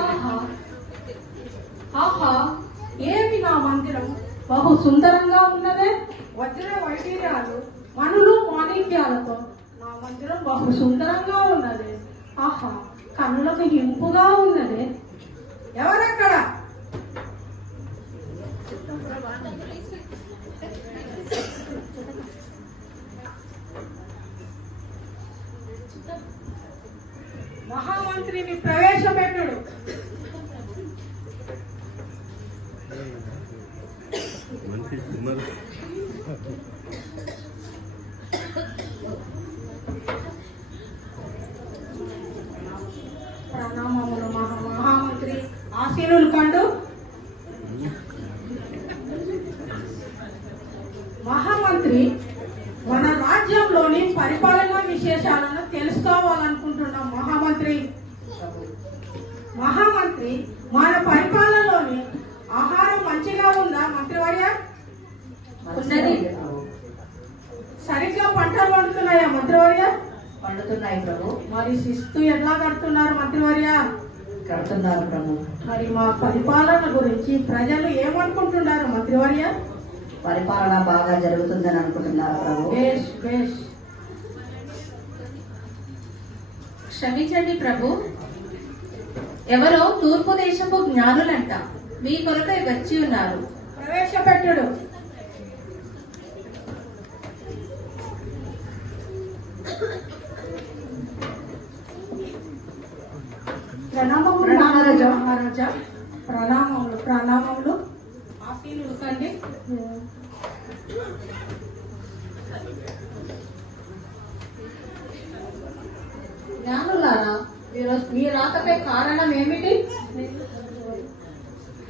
ఆహా ఆహా, ఏమి నా మందిరం బహు సుందరంగా ఉన్నదే. వజ్ర వైడూర్యాలు మనులు మాణిక్యాలతో నా మందిరం బహు సుందరంగా ఉన్నది. ఆహా, కన్నులకు ఇంపుగా ఉన్నది. ఎవరక్కడ? మహామంత్రిని ప్రవేశపెట్టుడు. ప్రణామములు మహామంత్రి, ఆశీనులు కండు. మహామంత్రి, మన రాజ్యంలోని పరిపాలనా విశేషాలను తెలుసుకోవాలనుకుంటున్నాం. మహామంత్రి, మన పరిపాలనలోని ఆహారం మంచిగా ఉందా మంత్రివర్య? ఉన్నది. సరిగ్గా పంటలు పండుతున్నాయా మంత్రివర్య? పండుతున్నాయి ప్రభు. మరి శిస్తు ఎలా కడుతున్నారు మంత్రివర్య? కడుతున్నారు ప్రభు. మరి మా పరిపాలన గురించి ప్రజలు ఏమనుకుంటున్నారు మంత్రివర్య? పరిపాలన బాగా జరుగుతుందని అనుకుంటున్నారు ప్రభు. బేష్ బేష్. క్షమించండి ప్రభు, ఎవరో తూర్పు దేశపు జ్ఞానులంట మీ కొరకై వచ్చి ఉన్నారు. ప్రవేశపెట్టుడు. ప్రణామములు మహారాజా. ప్రణామములు ప్రణామములు. ఆశీనులు కండి. జ్ఞానులారా, మీ రాకపై కారణం ఏమిటి?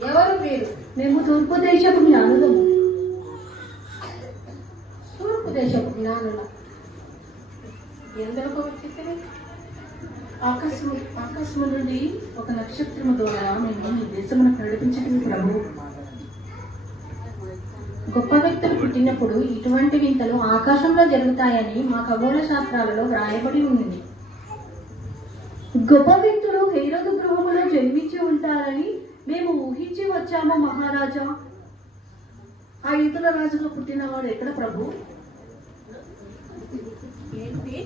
ఎవరు మీరు? మేము తూర్పు దేశపు జ్ఞానులము. తూర్పు దేశపు జ్ఞానుల ఎందుకు వచ్చి? ఆకాశము నుండి ఒక నక్షత్రము ద్వారా మేము ఈ దేశమును నడిపించటం ప్రభు. గొప్ప వ్యక్తులు పుట్టినప్పుడు ఇటువంటి వింతలు ఆకాశంలో జరుగుతాయని మా ఖగోళ శాస్త్రాలలో వ్రాయబడి ఉంది. గొప్ప వ్యక్తులు హేరోదు గృహములో జన్మించి ఉంటారని మేము ఊహించి వచ్చాము మహారాజా. ఆ యూదుల రాజుగా పుట్టినవాడు ఎక్కడ ప్రభు? ఏంటి?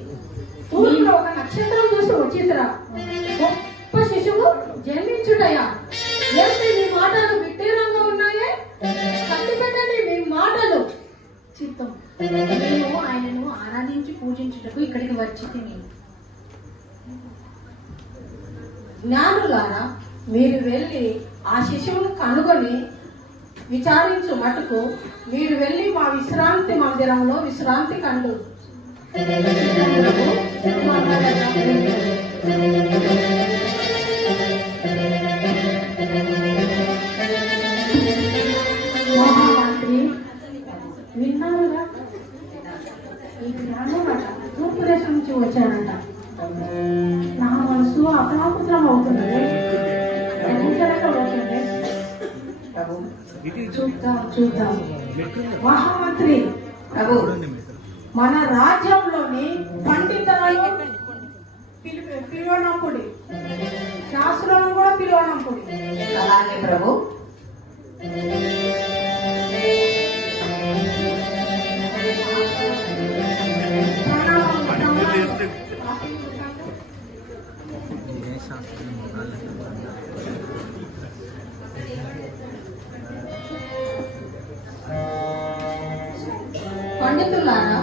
ఊరిలో ఒక నక్షత్రం చూసి వచ్చిందిరా. గొప్ప శిశువు జన్మించుటయా? ఏంటి మీ మాటలు విడ్డూరంగా ఉన్నాయే? కత్తి పెట్టండి మీ మాటలు. చిత్తం. మేము ఆయనను ఆరాధించి పూజించుటకు ఇక్కడికి వచ్చి తిని. జ్ఞానులారా, మీరు వెళ్ళి ఆ శిశువును కనుగొని విచారించు మటుకు మీరు వెళ్ళి మా విశ్రాంతి మందిరంలో విశ్రాంతి కండు. మహామంత్రి, విన్నారుగా? ఈ జ్ఞానులట తూర్పు దేశం నుంచి వచ్చారంట. నా మనసు అపరాపుత్రం అవుతుంది. చూద్దాం. మహామంత్రి ప్రభు, మన రాజ్యంలోని పండితులను పిలువనంపుడి, శాస్త్రులను కూడా పిలువనంపుడి. అలాగే ప్రభు. పండితులారా,